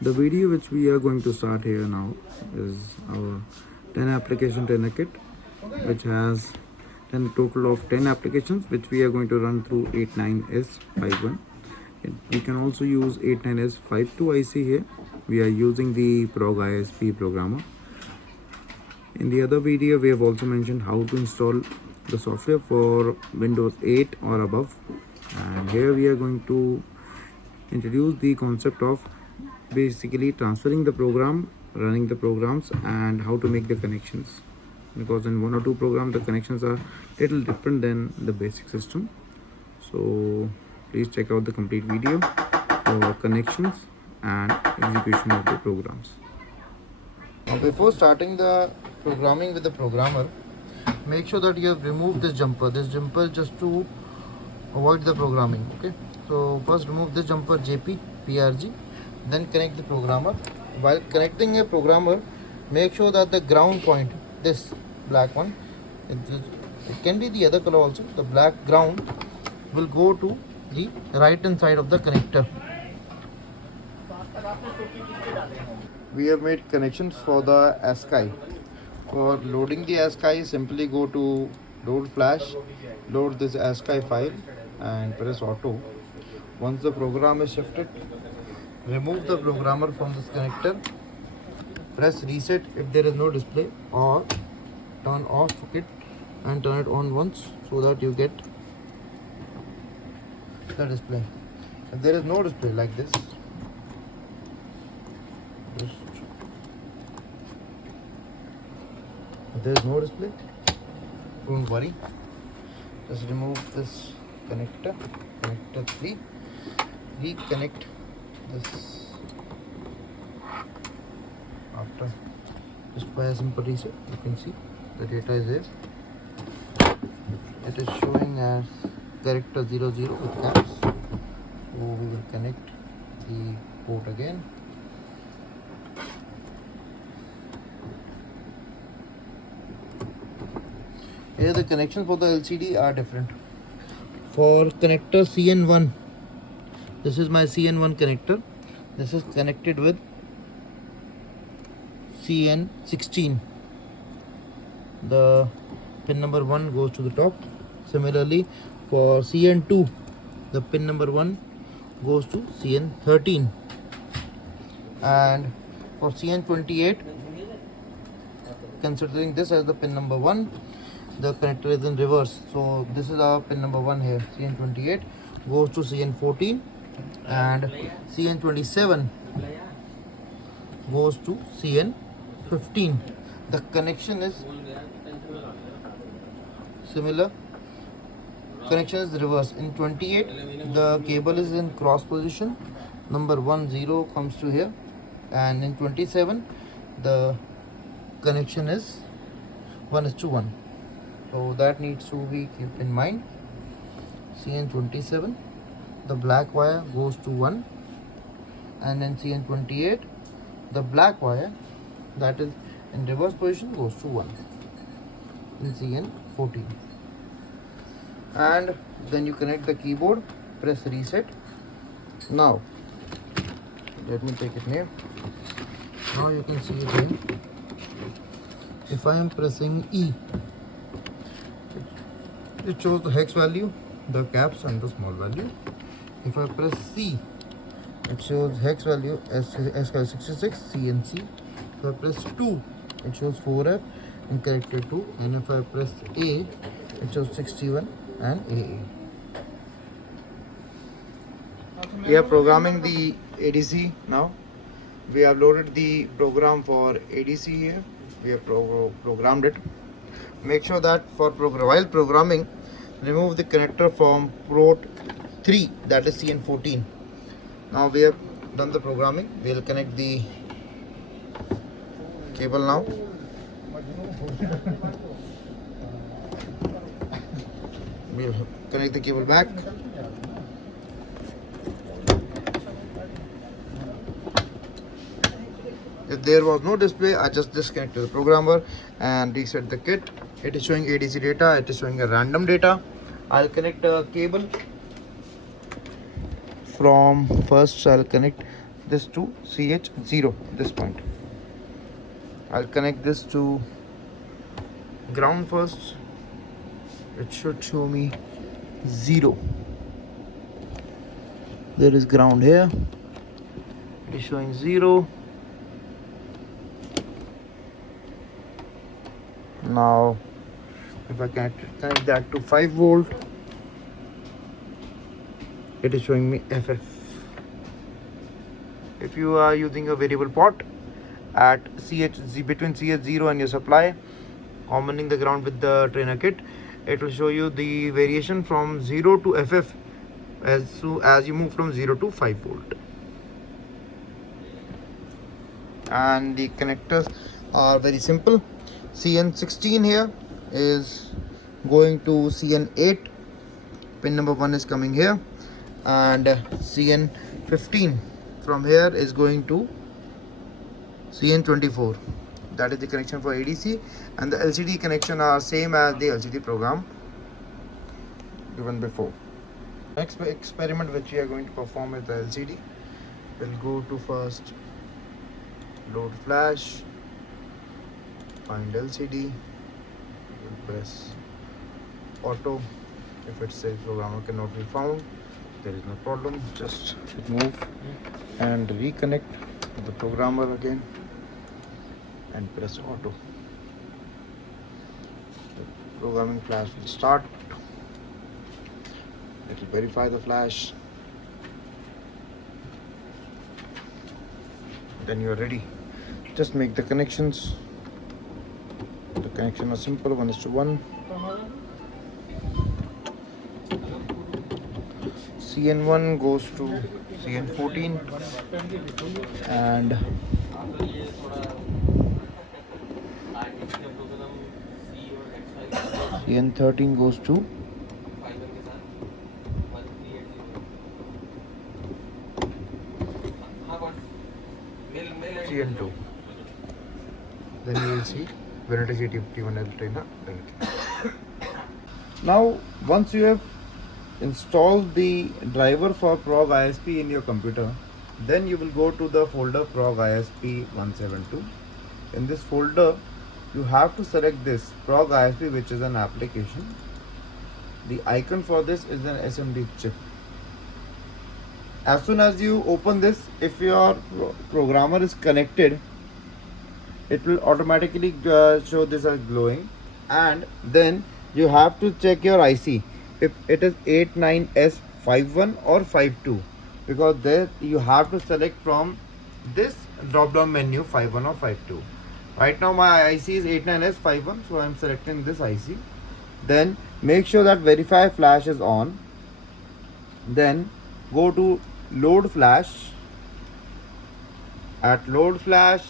The video which we are going to start here now is our 10 application trainer kit, which has 10 total of 10 applications which we are going to run through 89S51. We can also use 89S52 IC here. We are using the Prog ISP programmer. In the other video, we have also mentioned how to install the software for Windows 8 or above. And here we are going to introduce the concept of basically transferring the program, running the programs, and how to make the connections. Because in one or two programs, the connections are little different than the basic system. So please check out the complete video for connections and execution of the programs. Now, before starting the programming with the programmer, make sure that you have removed this jumper. This jumper is just to avoid the programming. Okay, so first remove this jumper JP PRG, then connect the programmer. While connecting a programmer, make sure that the ground point, this black one, it can be the other color also, the black ground will go to the right hand side of the connector. We have made connections for the ASCII. For loading the ASCII, simply go to load flash, load this ASCII file and press auto. Once the program is shifted, remove the programmer from this connector, press reset if there is no display, or turn off it and turn it on once so that you get the display. If there is no display like this, if there is no display, don't worry, just remove this connector, connector 3, reconnect this after just by a simple reset. You can see the data is there. It is showing as character 00 with caps. So we will connect the port again. Here the connections for the LCD are different. For connector CN1, this is my CN1 connector. This is connected with CN16. The pin number 1 goes to the top. Similarly, for CN2, the pin number 1 goes to CN13. And for CN28, considering this as the pin number 1, the connector is in reverse. So this is our pin number 1 here. CN28 goes to CN14 and CN27 goes to CN15. The connection is similar. Connection is reverse. In 28, the cable is in cross position. Number 10 comes to here, and in 27, the connection is 1:1. So that needs to be kept in mind. CN27, the black wire goes to 1, and then CN28, the black wire that is in reverse position goes to 1 in CN14. And then you connect the keyboard, press reset. Now let me take it near. Now you can see it here. If I am pressing E, it shows the hex value, the caps and the small value. If I press C, it shows hex value SK66 CNC. If I press 2, it shows 4F and character 2. And if I press A, it shows 61 and AA. We are programming the ADC now. We have loaded the program for ADC here. We have programmed it. Make sure that while programming, remove the connector from port 3, that is CN14. Now we have done the programming. We will connect the cable now. We will connect the cable back. If there was no display, I just disconnected the programmer and reset the kit. It is showing ADC data, it is showing a random data. I'll connect a cable from, first I'll connect this to CH0, this point. I'll connect this to ground first. It should show me 0. There is ground here. It is showing 0. Now if I connect that to 5 volt, it is showing me FF. If you are using a variable pot at between CH0 and your supply, combining the ground with the trainer kit, it will show you the variation from 0 to FF as you move from 0 to 5 volt. And the connectors are very simple. CN16 here is going to CN8, pin number 1 is coming here, and CN15 from here is going to CN24. That is the connection for ADC, and the LCD connection are same as the LCD program given before. Next experiment which we are going to perform is the LCD. We'll go to first load flash, find LCD, we'll press auto. If it says programmer cannot be found, there is no problem, just remove and reconnect the programmer again and press auto. The programming flash will start. It will verify the flash. Then you are ready. Just make the connections. The connection is simple, 1:1. CN1 goes to CN14 and CN13 goes to CN2. Then you will see Vinytics 8051 trainer. Now once you have installed the driver for prog ISP in your computer, then you will go to the folder prog ISP 172. In this folder you have to select this prog ISP, which is an application. The icon for this is an SMD chip. As soon as you open this, if your programmer is connected, it will automatically show this as glowing, and then you have to check your IC if it is 89S51 or 52, because there you have to select from this drop down menu 51 or 52. Right now my IC is 89S51, so I am selecting this IC. Then make sure that verify flash is on. Then go to load flash. At load flash,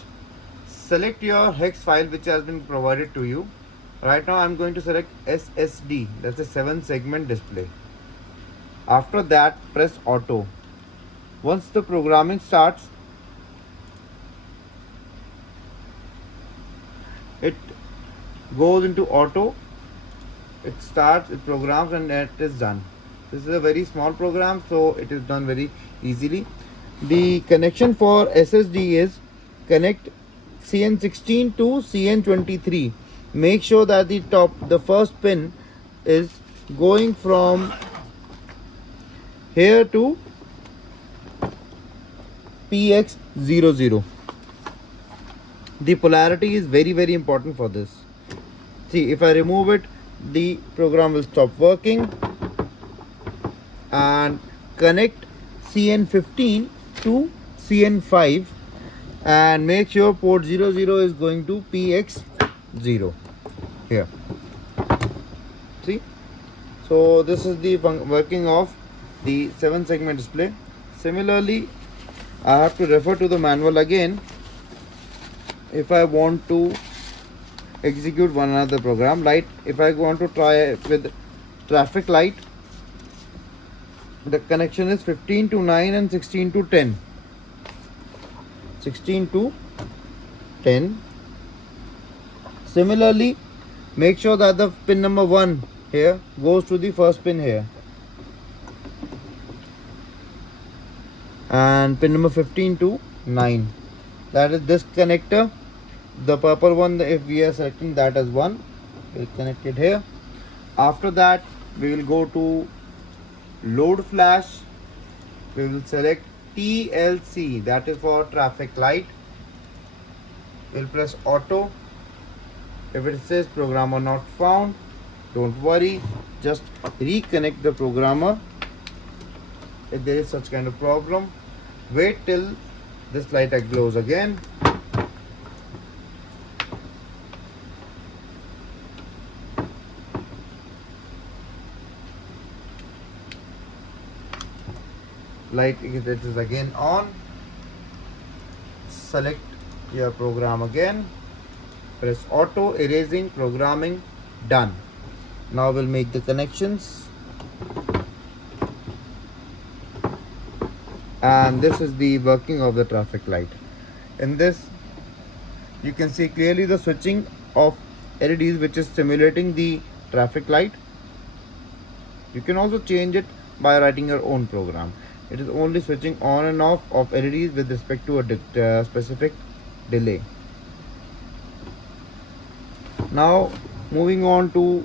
select your hex file which has been provided to you. Right now I am going to select SSD, that's a 7 segment display. After that, press auto. Once the programming starts, it goes into auto, it starts, it programs, and it is done. This is a very small program, so it is done very easily. The connection for SSD is connect CN16 to CN23. Make sure that the first pin is going from here to PX00. The polarity is very important for this. See, if I remove it, the program will stop working. And connect CN15 to CN5 and make sure port 00 is going to PX0 here. See, so this is the working of the 7 segment display. Similarly, I have to refer to the manual again if I want to execute one another program. Like if I want to try with traffic light, the connection is 15 to 9 and 16 to 10. 16 to 10. Similarly, make sure that the pin number 1 here goes to the first pin here. and pin number 15 to 9. That is this connector. The purple one, if we are selecting that as 1, we'll connect it here. After that, we will go to load flash. We will select TLC, that is for traffic light. We'll press auto. If it says programmer not found, don't worry, just reconnect the programmer. If there is such kind of problem, wait till this light glows again. Light it is again on. Select your program again. Press auto, erasing, programming, done. Now we'll make the connections. And this is the working of the traffic light. In this, you can see clearly the switching of LEDs, which is simulating the traffic light. You can also change it by writing your own program. It is only switching on and off of LEDs with respect to a specific delay. Now moving on to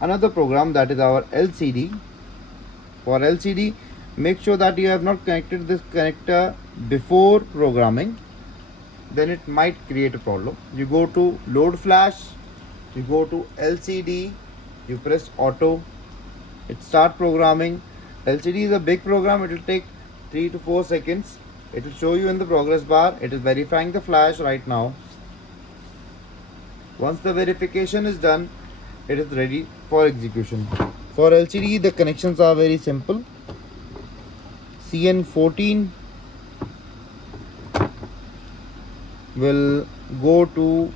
another program, that is our LCD. For LCD, make sure that you have not connected this connector before programming, then it might create a problem. You go to load flash, you go to LCD, you press auto, it start programming. LCD is a big program, it will take 3 to 4 seconds. It will show you in the progress bar. It is verifying the flash right now. Once the verification is done, it is ready for execution. For LCD, the connections are very simple. CN14 will go to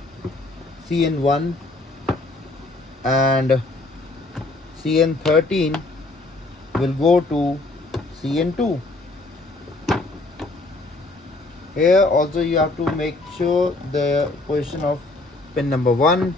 CN1 and CN13 will go to CN2. Here also you have to make sure the position of pin number 1